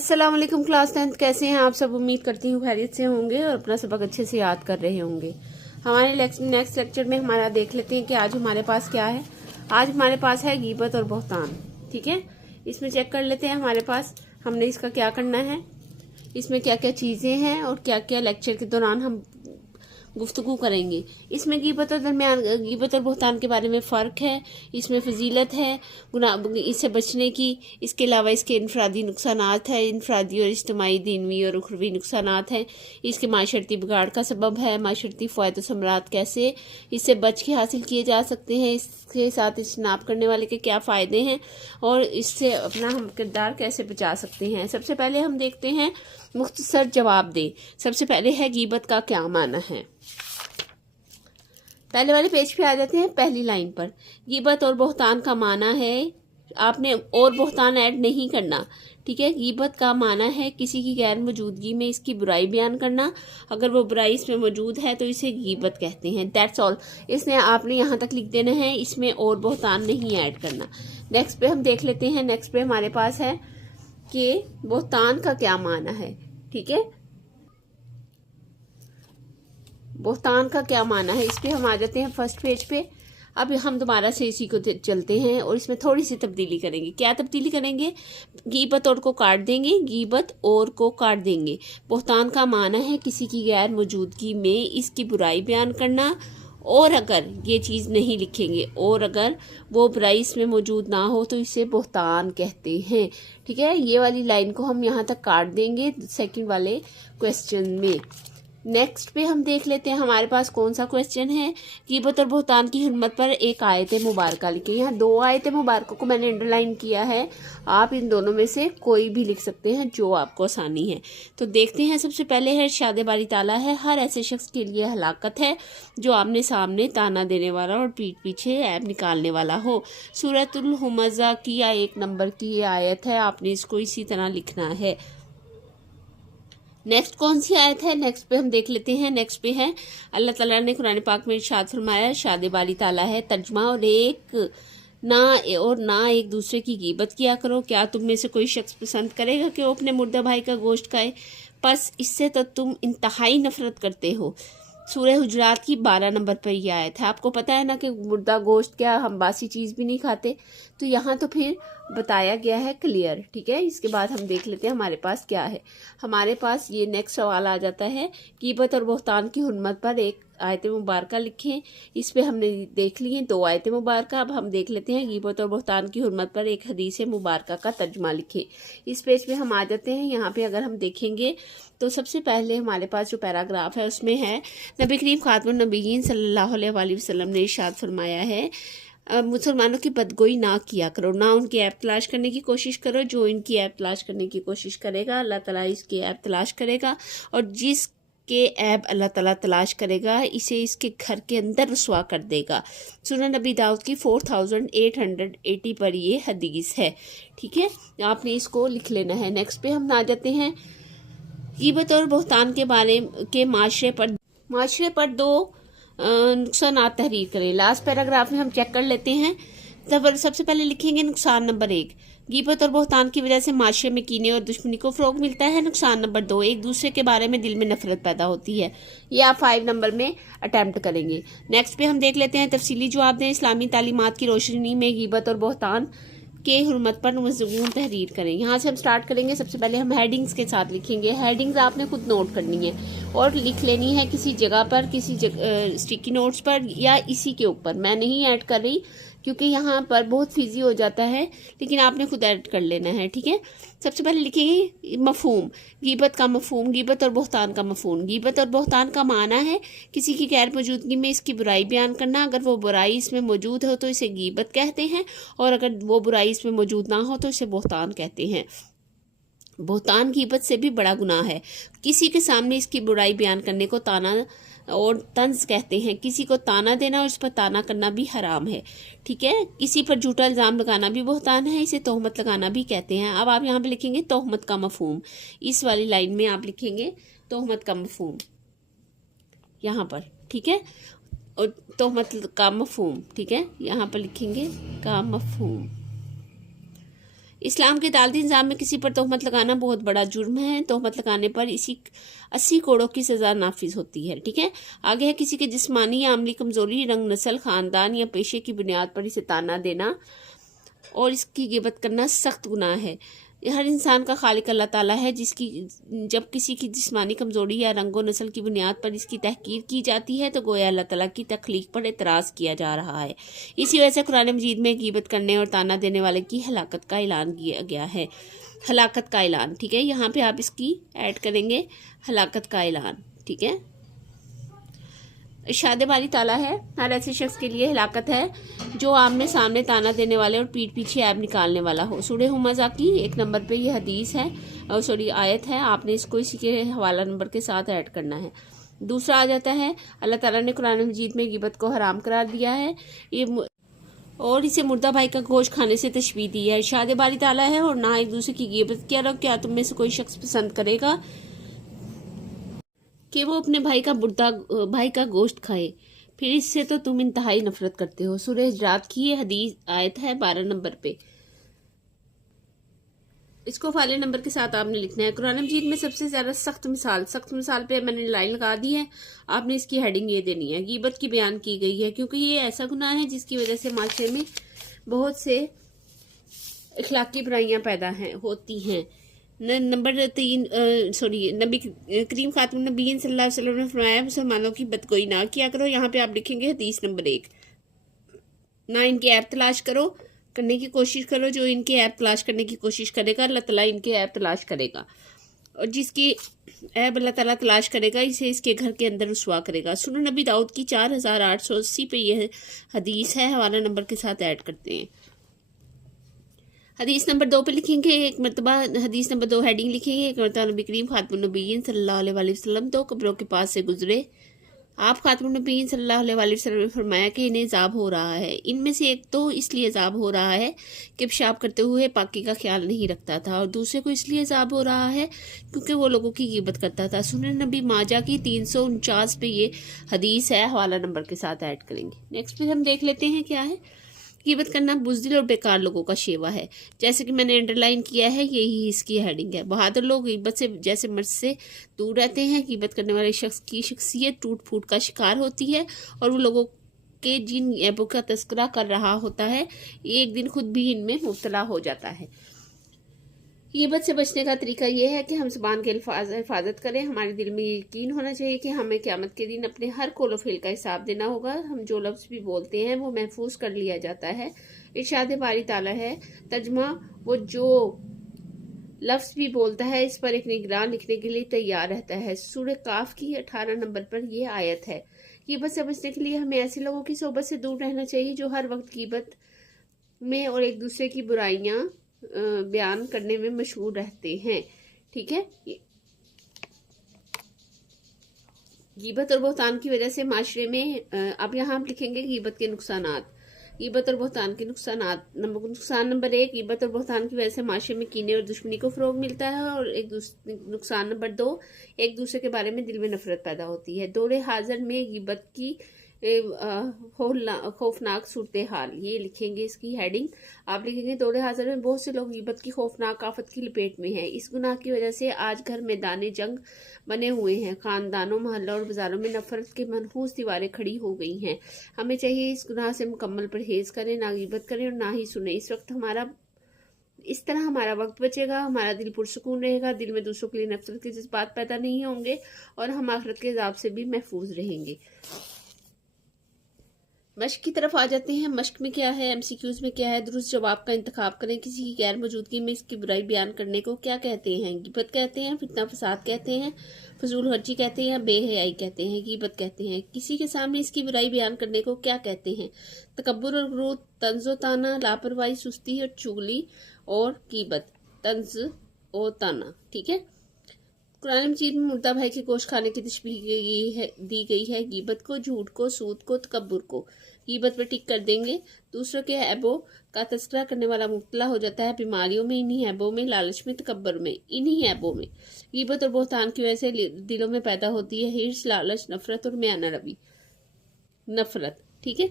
अस्सलाम वालेकुम class 10th, कैसे हैं आप सब। उम्मीद करती हूँ खैरियत से होंगे और अपना सबक अच्छे से याद कर रहे होंगे। हमारे नेक्स्ट लेक्चर में हमारा देख लेते हैं कि आज हमारे पास क्या है। आज हमारे पास है गीबत और बहतान। ठीक है, इसमें चेक कर लेते हैं हमारे पास हमने इसका क्या करना है, इसमें क्या क्या चीज़ें हैं और क्या क्या लेक्चर के दौरान हम गुफ्तगू करेंगे। इसमें गीबत और बहतान के बारे में फ़र्क है, इसमें फजीलत है गुनाह इससे बचने की। इसके अलावा इसके इनफरादी नुकसानात है, इनफरादी और इज्तिमाई, दीनवी और उखरवी नुकसानात हैं। इसके माशरती बिगाड़ का सबब है, माशरती फ़वाइद व समरात कैसे इससे बच के हासिल किए जा सकते हैं, इसके साथ इज्तनाब करने वाले के क्या फ़ायदे हैं और इससे अपना हम किरदार कैसे बचा सकते हैं। सबसे पहले हम देखते हैं मुख्तसर जवाब दे। सबसे पहले है गीबत का क्या माना है। पहले वाले पेज पे आ जाते हैं। पहली लाइन पर गीबत और बहतान का माना है, आपने और बहतान ऐड नहीं करना। ठीक है, गीबत का माना है किसी की गैर मौजूदगी में इसकी बुराई बयान करना। अगर वो बुराई इसमें मौजूद है तो इसे गीबत कहते हैं। दैट्स ऑल, इसने आपने यहाँ तक लिख देना है, इसमें और बहतान नहीं ऐड करना। नेक्स्ट पे हम देख लेते हैं। नेक्स्ट पे हमारे पास है कि बहतान का क्या माना है। ठीक है, बहतान का क्या माना है, इस पे हम आ जाते हैं फर्स्ट पेज पे। अब हम दोबारा से इसी को चलते हैं और इसमें थोड़ी सी तब्दीली करेंगे। क्या तब्दीली करेंगे, गीबत और को काट देंगे, गीबत और को काट देंगे। बहतान का माना है किसी की गैर मौजूदगी में इसकी बुराई बयान करना, और अगर ये चीज़ नहीं लिखेंगे और अगर वो बुराई इसमें मौजूद ना हो तो इसे बहतान कहते हैं। ठीक है, ये वाली लाइन को हम यहाँ तक काट देंगे सेकंड वाले क्वेश्चन में। नेक्स्ट पे हम देख लेते हैं हमारे पास कौन सा क्वेश्चन है। गीबत और बहतान की हिम्मत पर एक आयत मुबारक लिखे। यहाँ दो आयत मुबारक को मैंने अंडरलाइन किया है, आप इन दोनों में से कोई भी लिख सकते हैं जो आपको आसानी है। तो देखते हैं। सबसे पहले है इरशाद बारी ताला है, हर ऐसे शख्स के लिए हलाकत है जो आमने सामने ताना देने वाला और पीठ पीछे ऐब निकालने वाला हो। सूरतुल हुमज़ा की 1 नंबर की ये आयत है, आपने इसको इसी तरह लिखना है। नेक्स्ट कौन सी आयत है, नेक्स्ट पे हम देख लेते हैं। नेक्स्ट पे है अल्लाह ताला ने कुरान पाक में इरशाद फरमाया, इरशाद बारी ताला है तर्जमा, और ना एक दूसरे की गीबत किया करो। क्या तुम में से कोई शख्स पसंद करेगा कि वो अपने मुर्दा भाई का गोश्त खाए, बस इससे तो तुम इंतहाई नफरत करते हो। सूरह हुजरात की 12 नंबर पर यह आयत है। आपको पता है ना कि मुर्दा गोश्त क्या, हम बासी चीज़ भी नहीं खाते, तो यहाँ तो फिर बताया गया है क्लियर। ठीक है, इसके बाद हम देख लेते हैं हमारे पास क्या है। हमारे पास ये नेक्स्ट सवाल आ जाता है, गीबत और बहतान की हुर्मत पर एक आयत मुबारका लिखें। इस पे हमने देख लिए 2 आयत मुबारका। अब हम देख लेते हैं गीबत और बहतान की हुर्मत पर एक हदीस मुबारका का तर्जुमा लिखें। इस पेज पे हम आ जाते हैं। यहाँ पे अगर हम देखेंगे तो सबसे पहले हमारे पास जो पैराग्राफ है उसमें है, नबी करीम खातमुन नबीयीन सल्लल्लाहु अलैहि वसल्लम ने इरशाद फरमाया है, मुसलमानों की बदगोई ना किया करो, ना उनकी ऐप तलाश करने की कोशिश करो। जो इनकी ऐप तलाश करने की कोशिश करेगा अल्लाह ताला इसकी ऐप तलाश करेगा, और जिसके ऐप अल्लाह ताला तलाश करेगा इसे इसके घर के अंदर रुसवा कर देगा। सुनन नबी दाऊद की 4880 पर ये हदीस है। ठीक है, आपने इसको लिख लेना है। नेक्स्ट पे हम आ जाते हैं गीबत और बहतान के बारे के माशरे पर 2 नुकसानात तहरीर करें। लास्ट पैराग्राफ में हम चेक कर लेते हैं। तब सबसे पहले लिखेंगे नुकसान नंबर 1, गीबत और बहतान की वजह से माशरे में कीने और दुश्मनी को फ़रोग मिलता है। नुकसान नंबर 2, एक दूसरे के बारे में दिल में नफरत पैदा होती है। ये आप 5 नंबर में अटैम्प्ट करेंगे। नेक्स्ट पे हम देख लेते हैं तफसीली जवाब दें। इस्लामी तालीमात की रोशनी में गीबत और बहतान के हुर्मत पर मज़मून तहरीर करें। यहाँ से हम स्टार्ट करेंगे। सबसे पहले हम हेडिंग्स के साथ लिखेंगे। हेडिंग्स आपने खुद नोट करनी है और लिख लेनी है किसी जगह पर, किसी स्टिकी नोट्स पर या इसी के ऊपर। मैं नहीं ऐड कर रही क्योंकि यहाँ पर बहुत फिजी हो जाता है, लेकिन आपने खुद ऐड कर लेना है। ठीक है, सबसे पहले लिखेंगे मफहूम, गीबत का मफहूम, गीबत और बहतान का मफहूम। गीबत और बहतान का माना है किसी की गैर मौजूदगी में इसकी बुराई बयान करना। अगर वो बुराई इसमें मौजूद हो तो इसे गीबत कहते हैं, और अगर वो बुराई इसमें मौजूद ना हो तो इसे बहतान कहते हैं। बहतान गीबत से भी बड़ा गुनाह है। किसी के सामने इसकी बुराई बयान करने को ताना और तंज कहते हैं। किसी को ताना देना और उस पर ताना करना भी हराम है। ठीक है, किसी पर झूठा इल्ज़ाम लगाना भी बहतान है, इसे तोहमत लगाना भी कहते हैं। अब आप यहाँ पे लिखेंगे तोहमत का मफहूम। इस वाली लाइन में आप लिखेंगे तोहमत का मफहूम यहाँ पर। ठीक है, और तोहमत का मफहूम, ठीक है, यहाँ पर लिखेंगे का मफहूम। इस्लाम के अदालती निज़ाम में किसी पर तोहमत लगाना बहुत बड़ा जुर्म है। तोहमत लगाने पर इसी 80 कोड़ों की सज़ा नाफिज होती है। ठीक है, आगे है किसी के जिस्मानी या अमली कमजोरी, रंग, नस्ल, खानदान या पेशे की बुनियाद पर इसे ताना देना और इसकी गिबत करना सख्त गुनाह है। हर इंसान का खालिक अल्लाह ताला है, जब किसी की जिस्मानी कमजोरी या रंगो नस्ल की बुनियाद पर इसकी तहकीर की जाती है तो गोया अल्लाह ताला की तख्लीक पर एतराज़ किया जा रहा है। इसी वजह से कुरान मजीद में गिबत करने और ताना देने वाले की हलाकत का ऐलान किया गया है। हलाकत का ऐलान, ठीक है, यहाँ पे आप इसकी ऐड करेंगे हलाकत का ऐलान। ठीक है, इरशाद बारी ताला है, हर ऐसे शख्स के लिए हलाकत है जो आमने सामने ताना देने वाले और पीठ पीछे ऐब निकालने वाला हो। सूरह हुमज़ा की 1 नंबर पे ये हदीस है और सॉरी आयत है, आपने इसको इसी के हवाला नंबर के साथ ऐड करना है। दूसरा आ जाता है, अल्लाह ताला ने कुरान मजीद में गिबत को हराम करार दिया है और इसे मुर्दा भाई का गोश्त खाने से तशबीह दी है। इरशाद बारी ताला है, और ना एक दूसरे की गिबत किया करो, क्या तुम में से कोई शख्स पसंद करेगा कि वो अपने भाई का गोश्त खाए, फिर इससे तो तुम इंतहाई नफरत करते हो। सूरह हुजरात की ये हदीस आयत है 12 नंबर पे। इसको फाले नंबर के साथ आपने लिखना है। कुरान मजीद में सबसे ज्यादा सख्त मिसाल पे मैंने लाइन लगा दी है, आपने इसकी हेडिंग ये देनी है। गीबत की बयान की गई है क्योंकि ये ऐसा गुनाह है जिसकी वजह से माशरे में बहुत से इखलाकी बुराइयां पैदा होती हैं। नंबर 3 नबी करीम खातमुन नबीय्यीन सल्लल्लाहु अलैहि वसल्लम ने फरमाया, मुसलमानों की बदगोई ना किया करो। यहाँ पे आप लिखेंगे हदीस नंबर 1। ना इनके ऐप तलाश करने की कोशिश करो। जो इनके ऐप तलाश करने की कोशिश करेगा अल्लाह ताला इनके ऐप तलाश करेगा, और जिसकी ऐप अल्लाह ताला तलाश करेगा इसे इसके घर के अंदर रुसवा करेगा। सुनन नबी दाऊद की 4880 पे यह हदीस है, हवाला नंबर के साथ ऐड करते हैं। हदीस नंबर 2 पे लिखेंगे एक मरतबा, हदीस नंबर 2 हेडिंग लिखेंगे, एक मरतबा नबी करीम खातमुन नबीय्यीन सल्लल्लाहु अलैहि वसल्लम 2 कब्रों के पास से गुजरे। आप खातमुन नबीय्यीन सल्लल्लाहु अलैहि वसल्लम ने फरमाया कि इन्हें अज़ाब हो रहा है। इनमें से एक तो इसलिए अज़ाब हो रहा है कि पेशाब करते हुए पाकी का ख्याल नहीं रखता था, और दूसरे को इसलिए अज़ाब हो रहा है क्योंकि वो लोगों की गिबत करता था। सुनन नबी माजा की 349 पे ये हदीस है, हवाला नंबर के साथ ऐड करेंगे। नेक्स्ट फिर हम देख लेते हैं क्या है। गिबत करना बुज़दिल और बेकार लोगों का शेवा है, जैसे कि मैंने अंडरलाइन किया है, यही इसकी हेडिंग है। बहादुर लोग गिबत से जैसे मर्द से दूर रहते हैं। गिबत करने वाले शख्स की शख्सियत टूट फूट का शिकार होती है, और वो लोगों के जिन ऐबों का तस्करा कर रहा होता है एक दिन खुद भी इनमें मुब्तला हो जाता है। गिबत से बचने का तरीका यह है कि हम ज़ुबान की हिफाजत करें। हमारे दिल में यकीन होना चाहिए कि हमें क़यामत के दिन अपने हर कौल फेल का हिसाब देना होगा। हम जो लफ्ज़ भी बोलते हैं वो महफूज कर लिया जाता है। इरशाद बारी ताला है, तर्जुमा, वो जो लफ्ज़ भी बोलता है इस पर एक निगरान लिखने के लिए तैयार रहता है। सूरह काफ की 18 नंबर पर यह आयत है। गिबत से बचने के लिए हमें ऐसे लोगों की सोबत से दूर रहना चाहिए जो हर वक्त गिबत में और एक दूसरे की बुराइयां बयान करने में मशहूर रहते हैं। ठीक है, गिबत और बहतान की वजह से माशरे में अब यहाँ हम लिखेंगे गिबत के नुकसानात। गिबत और बहतान के नुकसानात। नुकसान नंबर 1, गिबत और बहतान की वजह से माशरे में कीने और दुश्मनी को फ़रोग मिलता है। और नुकसान नंबर 2, एक दूसरे के बारे में दिल में नफरत पैदा होती है। दौरे हाजिर में गिबत की खौफनाक सूरत हाल, ये लिखेंगे इसकी हेडिंग। आप लिखेंगे दौरे हाजिर में बहुत से लोग गिबत की खौफनाक आफत की लपेट में हैं। इस गुनाह की वजह से आज घर मैदाने जंग बने हुए हैं। खानदानों, मोहल्लों और बाजारों में नफरत की मनहूस दीवारें खड़ी हो गई हैं। हमें चाहिए इस गुनाह से मुकम्मल परहेज करें, ना गिबत करें और ना ही सुने। इस तरह हमारा वक्त बचेगा, हमारा दिल पुरसुकून रहेगा, दिल में दूसरों के लिए नफरत के जज्बात पैदा नहीं होंगे और हम आखिरत के अज़ाब से भी महफूज रहेंगे। मश्क की तरफ आ जाते हैं। मश्क में क्या है, एमसीक्यूज में क्या है, दुरुस्त जवाब का इंतखाब करें। किसी की गैर मौजूदगी में इसकी बुराई बयान करने को क्या कहते हैं? गिबत कहते हैं, फितना फसाद कहते हैं, फजूल खर्ची कहते हैं, बेहयाई कहते हैं, गिबत कहते हैं। किसी के सामने इसकी बुराई बयान करने को क्या कहते हैं? तकब्बुर और गुरूर, तंज़ो ताना, लापरवाही, सुस्ती और चुगली, और गिबत, तंज़ और ताना। ठीक है, कुरान मजीद में मुर्दा भाई के गोश्त खाने की तशबीह दी गई है। गिबत को, झूठ को, सूद को, तकब्बुर को। गिबत पर टिक कर देंगे। दूसरों के ऐबों का तस्करा करने वाला मुब्तला हो जाता है बीमारियों में, इन्हीं ऐबों में, लालच में, तकब्बुर में, इन्हीं ऐबों में। गिबत और बहतान की वजह से दिलों में पैदा होती है हिर्स, लालच, नफरत और म्याना रवि, नफरत। ठीक है,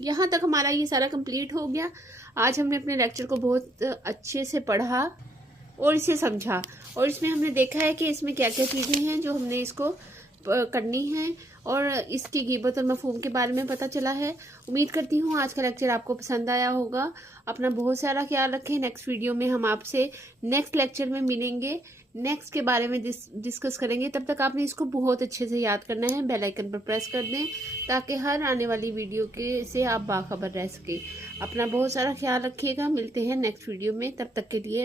यहाँ तक हमारा ये सारा कंप्लीट हो गया। आज हमने अपने लेक्चर को बहुत अच्छे से पढ़ा और इसे समझा, और इसमें हमने देखा है कि इसमें क्या क्या चीज़ें हैं जो हमने इसको करनी है, और इसकी गिबत और मफहूम के बारे में पता चला है। उम्मीद करती हूँ आज का लेक्चर आपको पसंद आया होगा। अपना बहुत सारा ख्याल रखें। नेक्स्ट वीडियो में हम आपसे नेक्स्ट लेक्चर में मिलेंगे, नेक्स्ट के बारे में डिस्कस करेंगे। तब तक आपने इसको बहुत अच्छे से याद करना है। बेल आइकन पर प्रेस कर दें ताकि हर आने वाली वीडियो के से आप बाखबर रह सकें। अपना बहुत सारा ख्याल रखिएगा। मिलते हैं नेक्स्ट वीडियो में, तब तक के लिए